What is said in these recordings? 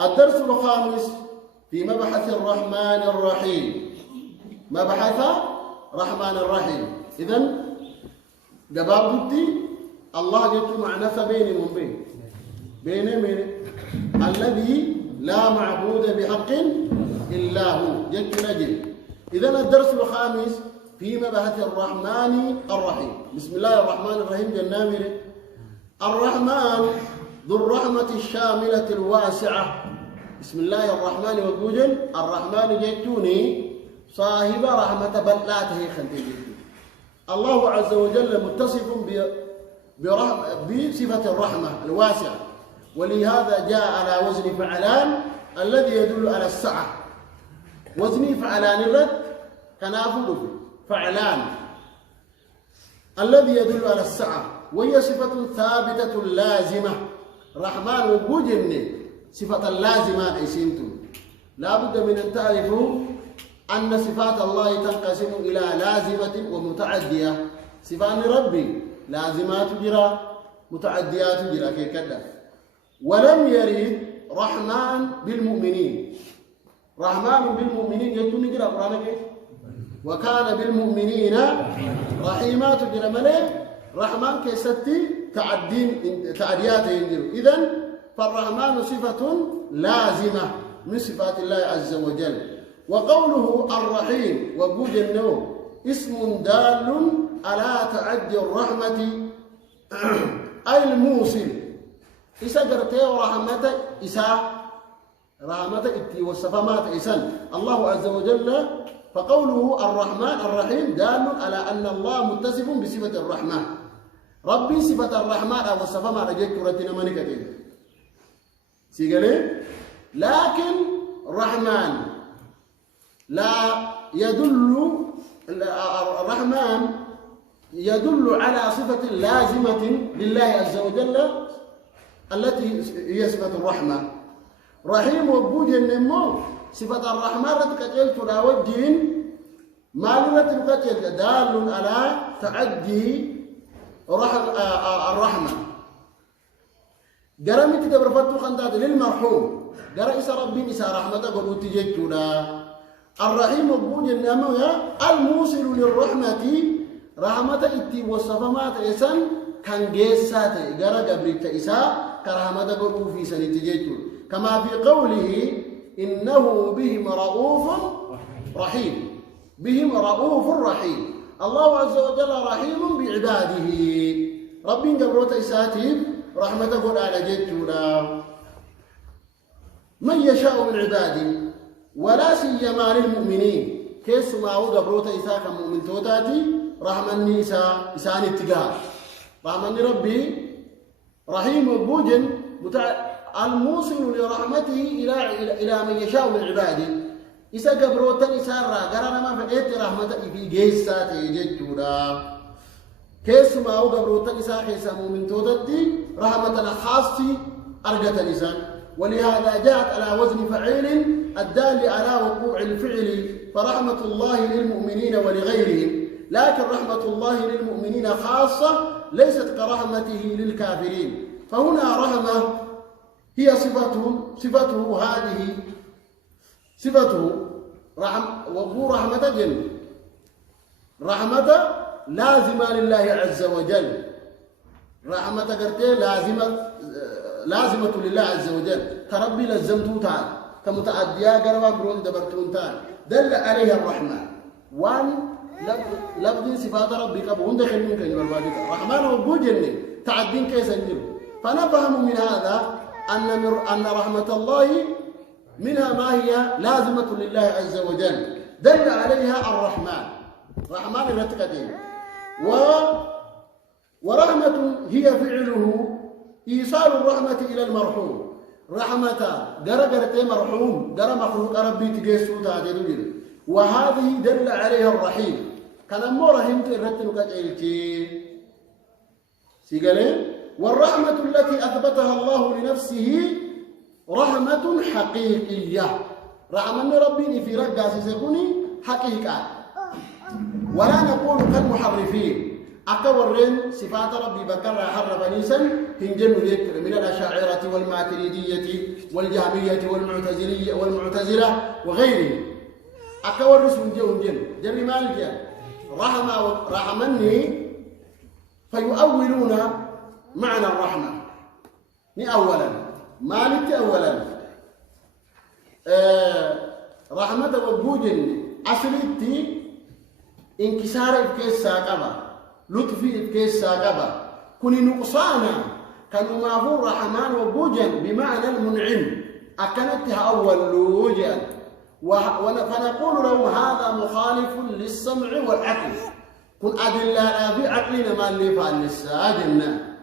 الدرس الخامس في مبحث الرحمن الرحيم. مبحث رحمن الرحيم. إذن جباب بدي الله جت معنى بيني من بين من الذي لا معبود بحق إلا هو جت نجي. إذن الدرس الخامس في مبحث الرحمن الرحيم. بسم الله الرحمن الرحيم. جنامر الرحمن ذو الرحمة الشاملة الواسعة. بسم الله الرحمن والجوجل. الرحمن جيتوني صاحب رحمة بلاته خنتي. الله عز وجل متصف بصفة الرحمة الواسعة، ولهذا جاء على وزن فعلان الذي يدل على السعة. وزن فعلان الرد كنافذ فعلان الذي يدل على السعة، وهي صفة ثابتة لازمة. رحمن وجوجل صفة لازمة إسنتم. لا بد من أن تعرفوا أن صفات الله تنقسم إلى لازمة ومتعدية. صفات ربي لازمات جرا متعديات جرا كذا. ولم يرد رحمن بالمؤمنين. رحمن بالمؤمنين يجون جرا قرآن كيف؟ وكان بالمؤمنين رحيمات جرا ملك. رحمن كيستي تعديات ينجر. إذن فالرحمن صفة لازمة من صفات الله عز وجل. وقوله الرحيم وجود النوم اسم دال على تعدي الرحمة أي الموصل. إسا جرتي ورحمة إسا رحمة إتي والصفامات إسان الله عز وجل. فقوله الرحمن الرحيم دال على أن الله متصف بصفة الرحمة. ربي صفة الرحمن أو الصفامات جيت ترتنا منكتين سيقالي. لكن الرحمن لا يدل، الرحمن يدل على صفة لازمة لله عز وجل التي هي صفة الرحمة. رحيم وبوج النمو صفة الرحمن رتكتل تراوجين ما لنتكتل دال على تعدي الرحمة. قرمت تبرفتو خندات للمرحوم قرأ إسا ربي إسا رحمة قلوت جيتونا. الرحيم وبوج النمو الموصل للرحمة رحمة إتي والصفمات إسان كان جيسات قرأ قبرت إسا كرحمة قلوت في سنة جيتو كما في قوله إنه بهم رؤوف رحيم. بهم رؤوف رحيم. الله عز وجل رحيم بعباده. ربي قبرت إساتي رحمة قل على جيتونا من يشاء من عباده ولا سيما للمؤمنين. كيس ما هو قبروت إساء كمؤمن توتاتي رحمني إسان اتقال. رحمني ربي رحيم وبوجن الموصل لرحمته إلى من يشاء من عباده. إساء قبروت إساء قرانا ما فقيت رحمته في جيسات يجدونا. كيس ما هو قبروت إساء خيسا مؤمن توتاتي رحمتنا خاصة أرجت الإنسان. ولهذا جاءت على وزن فعيل الدال على وقوع الفعل. فرحمة الله للمؤمنين ولغيرهم. لكن رحمة الله للمؤمنين خاصة ليست كرحمته للكافرين. فهنا رحمة هي صفته هذه صفته وقوع رحمة جن رحمة لازمة لله عز وجل. رحمة قرتي لازمة لله عز وجل. تربي لزمتو تعال كمتعديا قربا برون دبرتون تعال دل عليها الرحمن. وان لفظ صفات ربك بون دخل منك يبربادك رحمن وبوجني تعدين كيس نجيب. فنفهم من هذا أن رحمة الله منها ما هي لازمة لله عز وجل دل عليها الرحمن. رحمن رتكتين ورحمة هي فعله إيصال الرحمة إلى المرحوم. رحمة قرقرت مرحوم قرى مخلوق ربي تجسو تاجدين. وهذه دل عليها الرحيم. كان مو رحيم ترتن كتلتي سيقالين. والرحمة التي أثبتها الله لنفسه رحمة حقيقية. رحمة ربي في رقاس سيكوني حقيقة. ولا نقول كالمحرفين أكورين صفات ربي بكر حرب نيسا هنجن لك من الأشاعرة والماتريدية والجهمية والمعتزلة وغيرهم أكور رسم جن جري مالك رحمني فيؤولون معنى الرحمة ني أولا مالك أولا رحمة وجوجن أصلتي انكسار إبكيس ساقبا لطفي إبكيس ساقبا كوني نقصانا كانوا معفور رحمان وجوجن بمعنى المنعم أكنتها أول لوجا فنقول لهم هذا مخالف للسمع والعقل كن أدلة في عقلنا ما اللي فالنساجنا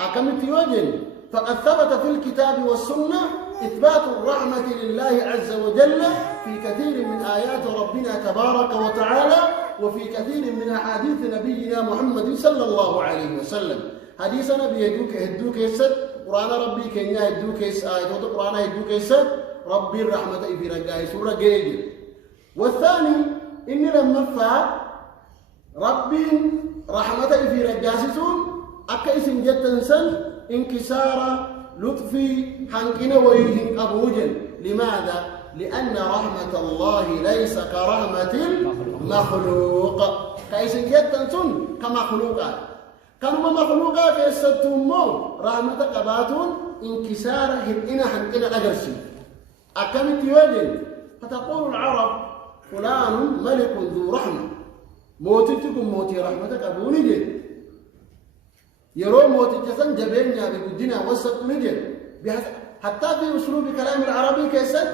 أكملت وجن فقد ثبت في الكتاب والسنة إثبات الرحمة لله عز وجل في كثير من آيات ربنا تبارك وتعالى وفي كثير من أحاديث نبينا محمد صلى الله عليه وسلم حديث نبي هدوك يسد قرآن ربي كينيا هدوك يسد آيات القرآن هدوك يسد ربي الرحمة في رجاء سورة جيد والثاني إن لما فا ربي رحمة في رجاء سون أكيس جدا سن انكسار لطفي حنكنا ويهن أبوجن لماذا؟ لأن رحمة الله ليس كرحمة المخلوق كيس جدا سن كمخلوقات كانوا مخلوقات يستمون رحمة قباتون انكسار هنا حنكنا أجرسي أكملت وجن فتقول العرب فلان ملك ذو رحمة موتتكم موتي رحمتك أبوني جد يرون موتي جسن جبين يا بجدنا وسط نجد حتى في أسلوب كلام العربي كيسد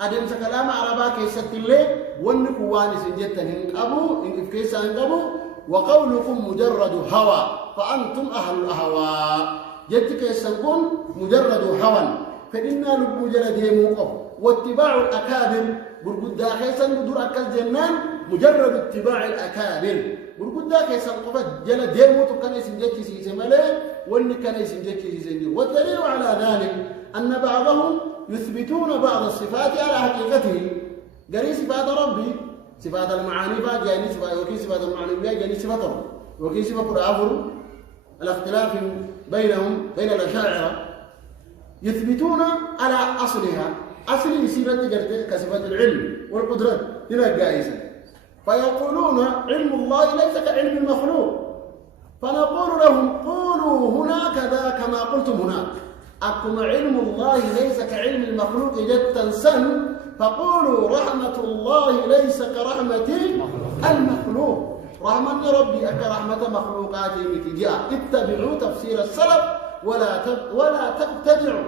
أدم كلام عربا كيسد اللي ونكواني سنجتن أبو إن كيس أبو وقولكم مجرد هوى فأنتم أهل الأهواء جدت كيسنكم مجرد هوى فإنا لبوجل ديموقف واتباع الأكابر برقود داخيسا ندور أكل جنان مجرد اتباع الأكابر برقود داخيسا قفت جل ديموتو كان يسنجتي سيسمالي واني كان يسنجتي سيسنجي والدليل على ذلك أن بعضهم يثبتون بعض الصفات على حقيقته قري صفات ربي صفات المعاني جاني صفات وكي صفات المعاني جاني صفات رب وكي صفات العفر الاختلاف بينهم بين الأشاعرة يثبتون على أصلها أصل صفة كصفة العلم والقدرة هنا جائزة فيقولون علم الله ليس كعلم المخلوق فنقول لهم قولوا هنا كذا كما قلتم هناك أكم علم الله ليس كعلم المخلوق جدا سن فقولوا رحمة الله ليس كرحمة المخلوق رحمة ربي كرحمة مخلوقاته متجاه اتبعوا تفسير السلف ولا تبتدعوا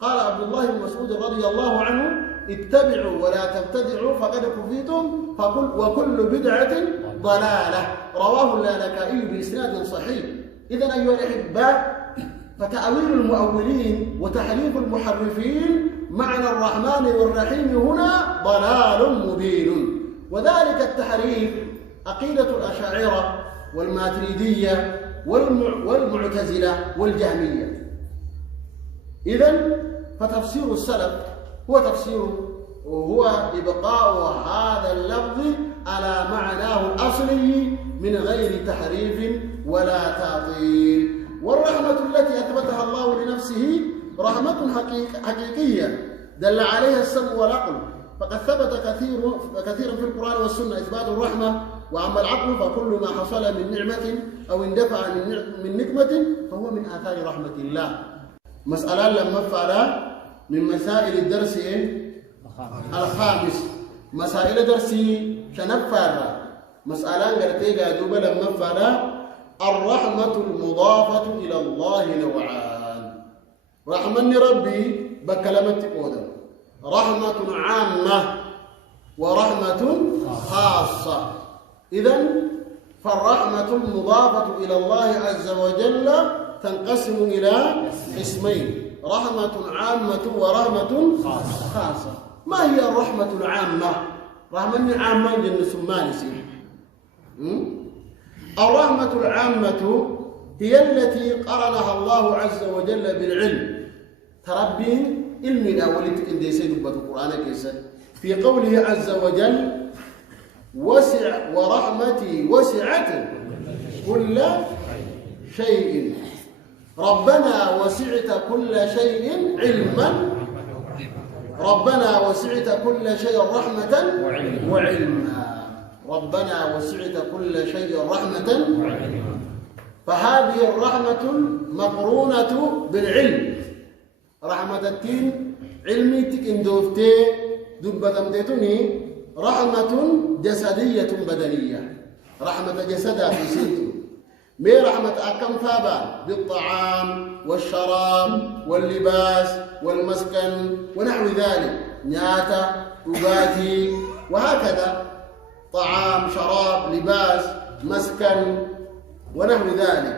قال عبد الله بن مسعود رضي الله عنه اتبعوا ولا تبتدعوا فقد كفيتم وكل بدعة ضلالة رواه اللالكائي بإسناد صحيح إذن أيها الأحباء فتأويل المؤولين وتحريف المحرفين معنى الرحمن والرحيم هنا ضلال مبين وذلك التحريف عقيدة الأشاعرة والماتريدية والمعتزلة والجهمية إذن فتفسير السلف هو إبقاء هذا اللفظ على معناه الأصلي من غير تحريف ولا تعطيل والرحمة التي أثبتها الله لنفسه رحمة حقيقية دل عليها السمع والعقل فقد ثبت كثيرا في القرآن والسنة إثبات الرحمة وأما العقل فكل ما حصل من نعمة أو اندفع من نقمة فهو من آثار رحمة الله مسألة لما فعل من مسائل الدرس الخامس مسائل درسي شنفر مسألة قرتي قادوبة لما فعل الرحمة المضافة إلى الله نوعان رحمة ربي بكلمة قودة رحمة عامة ورحمة خاصة إذن فالرحمة المضافة إلى الله عز وجل تنقسم إلى قسمين رحمة عامة ورحمة خاصة ما هي الرحمة العامة؟ رحمة عامة جنة سمانسي الرحمة العامة هي التي قرنها الله عز وجل بالعلم تربين علم الأول تكنديسين بالقرآن كيسا في قوله عز وجل وسع ورحمتي وسعت كل شيء. ربنا وسعت كل شيء علما. ربنا وسعت كل شيء رحمة وعلما. ربنا وسعت كل شيء رحمة. فهذه الرحمة مقرونة بالعلم. رحمة الدين علمي تكندوفتي دبتمتني رحمة جسدية بدنية. رحمة جسدها في سنتو مي رحمة أكم ثابا بالطعام والشراب واللباس والمسكن ونحو ذلك نياتا وباتي وهكذا طعام شراب لباس مسكن ونحو ذلك.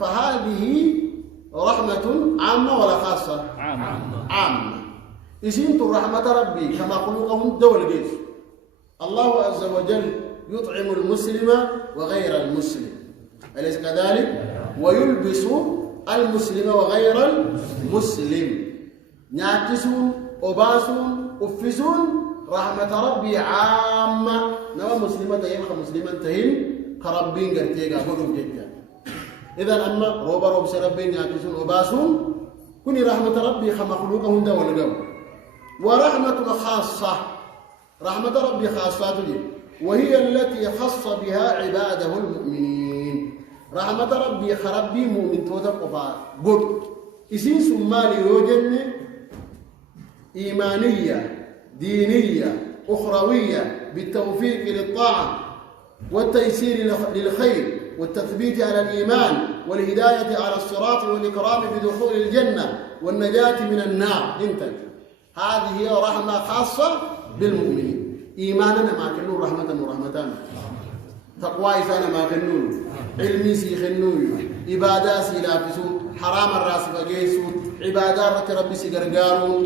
فهذه رحمة عامة ولا خاصة؟ عامة. إسنت رحمة ربي كما خلقهم دول جيش. الله عز وجل يطعم المسلم وغير المسلم أليس كذلك؟ ويلبس المسلم وغير المسلم. نعكسون أباسون أفسون رحمة ربي عامة. نوى مسلمة تهين كمسلمة تهين كربين قرتيقا قلوب جدا. إذا أما روب سربين نعكسون أباسون كوني رحمة ربي كمخلوقهم دول جو. ورحمة خاصة رحمة ربي خاصة وهي التي خص بها عباده المؤمنين. رحمة ربي خربي مؤمن توتقفا قد إسين سمالي يوجن إيمانية دينية أخروية بالتوفيق للطاعة والتيسير للخير والتثبيت على الإيمان والهداية على الصراط والإكرام بدخول الجنة والنجاة من النار. انتهى. هذه هي رحمة خاصة بالمؤمنين. إيماننا ما كنون رحمة ورحمتان. تقوى إسانا ما كنون. علمي سيخنون. إبادة سيلافسون. حرام الراس فقيسون. عبادة ربي سيقرقارون.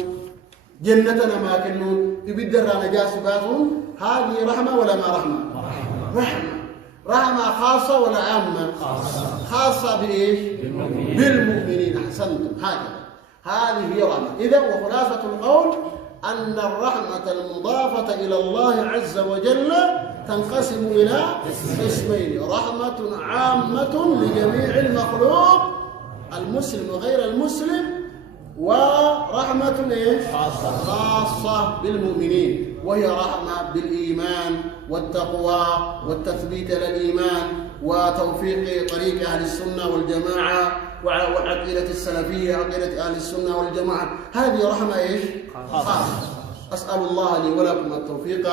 جنتنا ما كنون. إبدر نجاس باسون. هذه رحمة ولا ما رحمة؟ رحمة. رحمة خاصة ولا عامة؟ خاصة بإيش؟ بالمؤمنين. أحسنتم. هذه هي رحمة. إذا وخلاصة القول أن الرحمة المضافة إلى الله عز وجل تنقسم إلى قسمين. رحمة عامة لجميع المخلوق المسلم وغير المسلم. ورحمة خاصة بالمؤمنين وهي رحمة بالإيمان والتقوى والتثبيت على الإيمان وتوفيق طريق أهل السنة والجماعة وعقيدة السلفية عقيدة أهل السنة والجماعة. هذه رحمة خاصة. أسأل الله لي ولكم التوفيق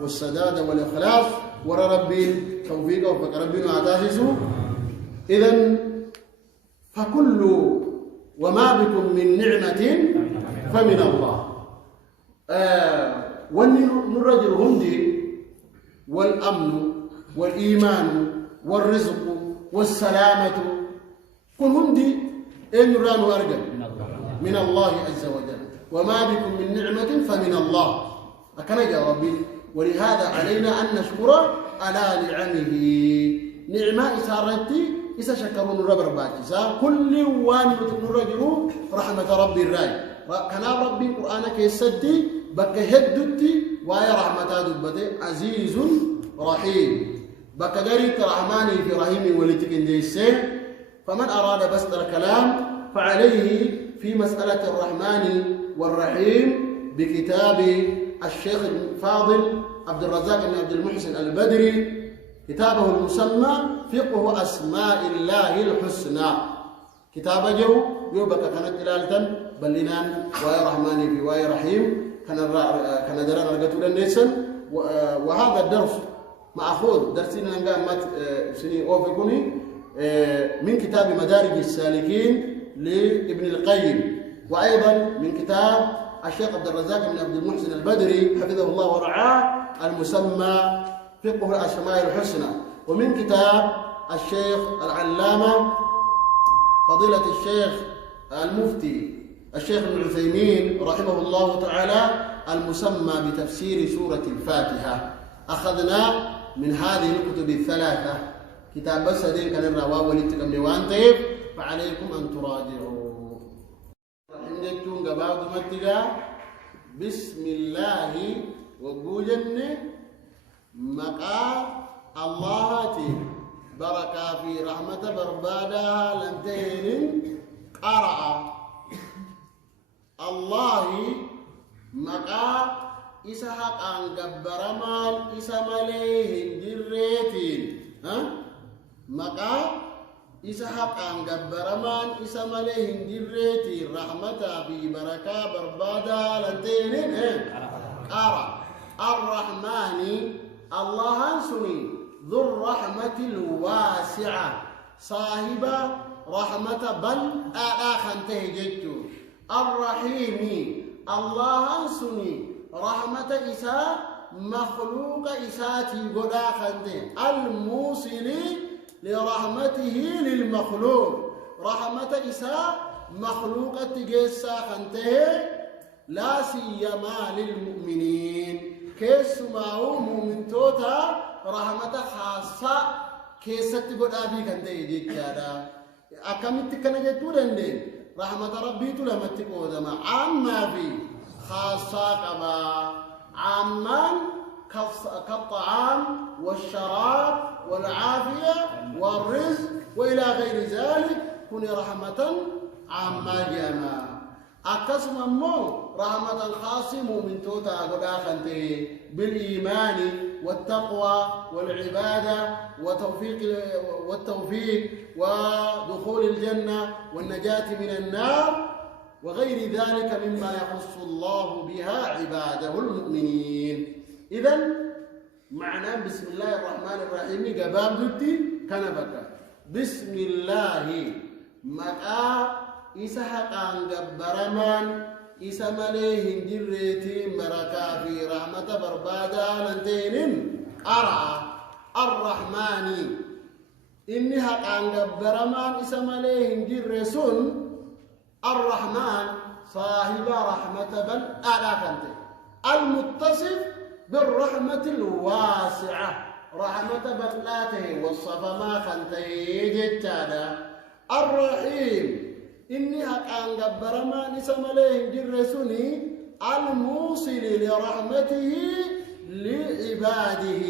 والسداد والإخلاص وربي توفيق وفق ربنا أتاسسه. إذن فكل وما بكم من نعمة فمن الله. والرجل هندي والأمن والإيمان والرزق والسلامة كن هندي إن نران وأرجل من الله عز وجل. وما بكم من نعمة فمن الله. أكن جوابي. ولهذا علينا أن نشكر على نعمه. نعمة إسارتي إذا شكرون الرب باكسا كل وان نرجو رحمة ربي الراي. كان ربي القرآن كيسدي بك هدتي ويا رحمة دبته عزيز رحيم. بك جريت رحماني في رحيم ولتكن ديسه. فمن أراد بسط الكلام فعليه في مسألة الرحمن والرحيم بكتاب الشيخ الفاضل عبد الرزاق بن عبد المحسن البدري كتابه المسمى فقه أسماء الله الحسنى. كتاب جو يوبك كانت إلالة بلنان ويا رحماني في ويا رحيم كان دران رجتنا النسن. وهذا الدرس مأخوذ درسنا نقام سنين أوفقوني من كتاب مدارج السالكين لابن القيم وأيضا من كتاب الشيخ عبد الرزاق بن عبد المحسن البدري حفظه الله ورعاه المسمى فقه الأسماء الحسنى. ومن كتاب الشيخ العلامة فضيلة الشيخ المفتي الشيخ ابن عثيمين رحمه الله تعالى المسمى بتفسير سورة الفاتحة. أخذنا من هذه الكتب الثلاثة كتاب بس هذين كان الرواء ولتكم لوانتيب فعليكم أن تراجعوا. عندكم قباب متجا بسم الله وجوجن مقا الله بركة في رحمة بربادا لنتين قرأ الله مقا إسا حقا قبرمان إسا مليه دريتين مقا إسا حقا قبرمان إسا مليه دريتين رحمة في بركة بربادا لنتين قرأ الرحمن الله أنسني ذو الرحمة الواسعة صاحب رحمة بل آخن تهججت الرحيم الله أنسني رحمة إساء مخلوق إساتي قد آخن الموصل لرحمته للمخلوق رحمة إساء مخلوقة جيسا خنته لا سيما للمؤمنين كيس معه مؤمن توتا رحمة خاصة كيست قد أبي كنت يجيك هذا أكملت كنا جتولن رحمة ربي تلا متقودما عما في خاصة كما عما كالطعام والشراب والعافية والرزق وإلى غير ذلك كن رحمة عما جمع أقسم مو رحمة الخاصم من توتا قد آخنته بالإيمان والتقوى والعبادة والتوفيق ودخول الجنة والنجاة من النار وغير ذلك مما يخص الله بها عباده المؤمنين إذن معنى بسم الله الرحمن الرحيم قبام دتي كنبك بسم الله مكا إسا حقا قبرمان إسا مليه جريتي بركة في رحمة بربادا لنتين أرى الرحمن إني حقا قبرمان إسا مليه جرسون الرحمن صاحب رحمة بل أراكنت المتصف بالرحمة الواسعة رحمة بلاته والصف ما خنتي جتادا الرحيم إني حقا قبرما نسم عليه جرسوني الموصل لرحمته لعباده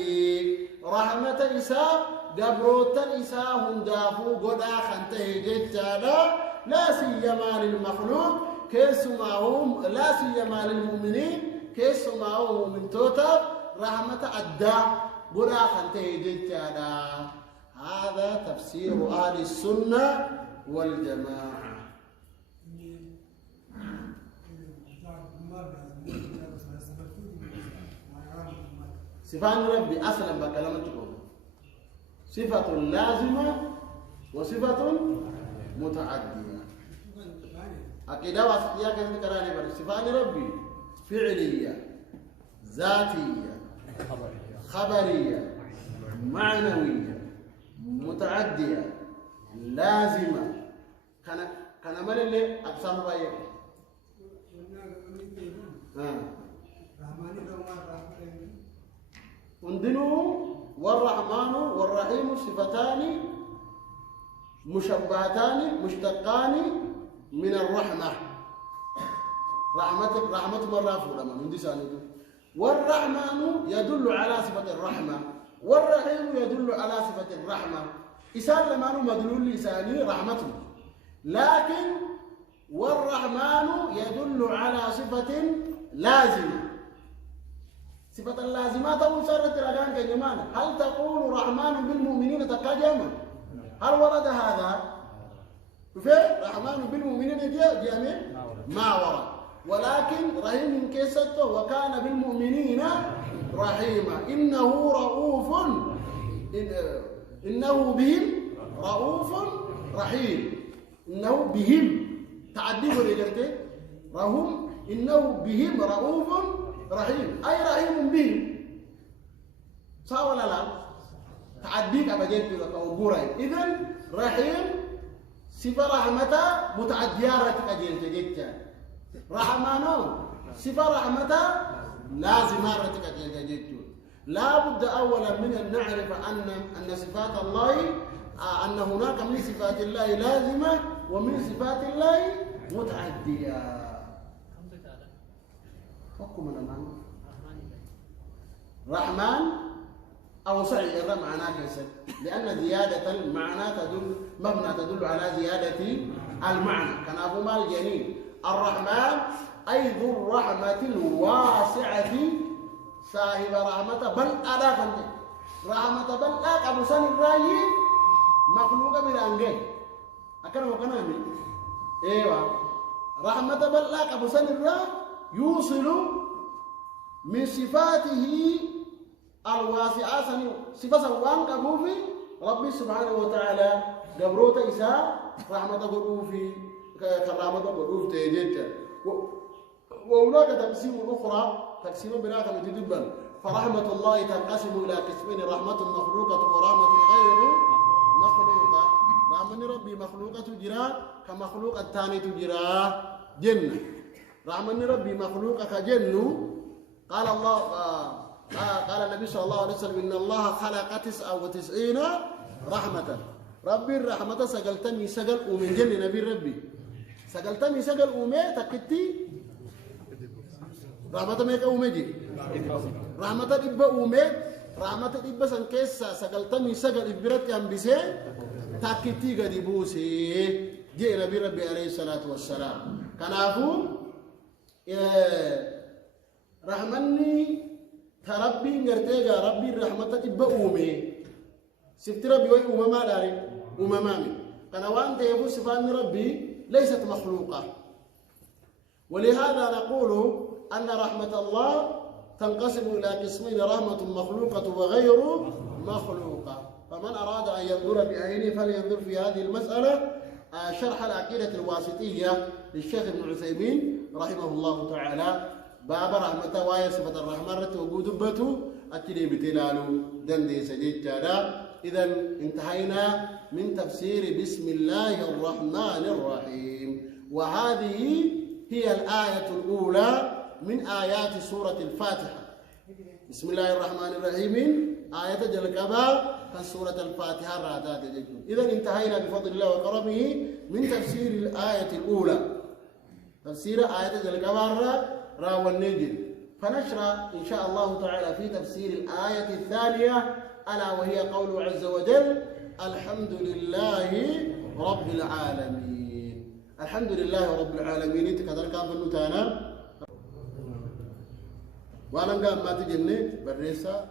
رحمة إساء قبروتا إساء هندافو قدا خنته جتادا لا سيما للمخلوق كيسماهم لا سيما للمؤمنين كيسماهم من توتا رحمة أدى قدا خنته جتادا هذا تفسير أهل السنة والجماعة صفات ربي أصلا بكلمتكم صفة لازمة وصفة متعدية أكيد واسطية كذا كراني بس صفات ربي فعلية ذاتية خبرية معنوية متعدية لازمة كان مال اللي أقسام بايك عندنا والرحمن والرحيم صفتان مشبهتان مشتقان من الرحمة رحمة مرافو لما من دي سانده والرحمن يدل على صفة الرحمة والرحيم يدل على صفة الرحمة إسان لما مدلول لساني رحمته لكن والرحمن يدل على صفة لازمة صفة اللازمات وسرت الأذان كجمال هل تقول رحمن بالمؤمنين تكاجما هل ورد هذا في رحمن بالمؤمنين جامع ما ورد ولكن رحيم كيسته وكان بالمؤمنين رحيما إنه رؤوف إنه بهم رؤوف رحيم إنه بهم تعدي ورجلته رهم إنه بهم رؤوف رحيم أي رحيم بهم صح ولا لا تعديك أبجد لك وقوري إذن رحيم صفة رحمة متعدية أجل تجد رحمانه صفة رحمة لازم أجل تجد لا بد أولا من أن نعرف أن صفات الله أن هناك من صفات الله لازمة ومن صفات الله متعدية حكم الأمان رحمن أو سعي الرا معناه كسر، لأن زيادة المعنى مبنى تدل على زيادة المعنى. كان أبو مال جنين الرحمن أي ذو الرحمة الواسعة صاحب رحمة بل أداك رحمة بل أبو سن الراي مخلوق بالأنجيل أكرم وكنامي إيوه رحمة بل أبو سن الراي يوصل من صفاته الواسعة صفة سوان كبوفي ربي سبحانه وتعالى قبروت إساء رحمة قبوفي كرامة قبوف تيجيت. وهناك تقسيم أخرى تقسيم بناك متدبا فرحمة الله تنقسم إلى قسمين رحمة مخلوقة ورحمة غير مخلوقة. رحمة ربي مخلوقة جرا كمخلوق الثاني تجرا جنة. رحمة ربي مخلوقة كجنة قال الله قال النبي صلى الله عليه وسلم إن الله خلق 99 رحمة. ربي الرحمة سجلتني سجل ومن جن نبي ربي سجلتني سجل ومي تكتي رحمة ميك ومجي رحمة إبا ومي رحمة إبا سنكيس سجلتني سجل إبرت يم بسه تكتي قد بوسي جي نبي ربي عليه الصلاة والسلام كان أبو رحمني تربي نرتجى ربي الرحمة إبا ومي سفت ربي وي أمما داري أممامي كان وأنت يبو صفات ربي ليست مخلوقة. ولهذا نقول أن رحمة الله تنقسم إلى قسمين رحمة مخلوقة وغير مخلوقة. فمن أراد أن ينظر بعينه فلينظر في هذه المسألة شرح العقيدة الواسطية للشيخ ابن عثيمين رحمه الله تعالى باب رحمة وايا صفة الرحمن وجود بتو أكيد بتلالو دندي سجيد جادا. إذا انتهينا من تفسير بسم الله الرحمن الرحيم، وهذه هي الآية الأولى من آيات سورة الفاتحة. بسم الله الرحمن الرحيم آية جلقبا كسورة الفاتحة راتات جيجون. إذا انتهينا بفضل الله وكرمه من تفسير الآية الأولى تفسير آية جلقبا راولنجل. فنشرع إن شاء الله تعالى في تفسير الآية الثانية ألا وهي قوله عز وجل الحمد لله رب العالمين. الحمد لله رب العالمين تكدر كان بنوتانا وانا قام ما تجني بالريسة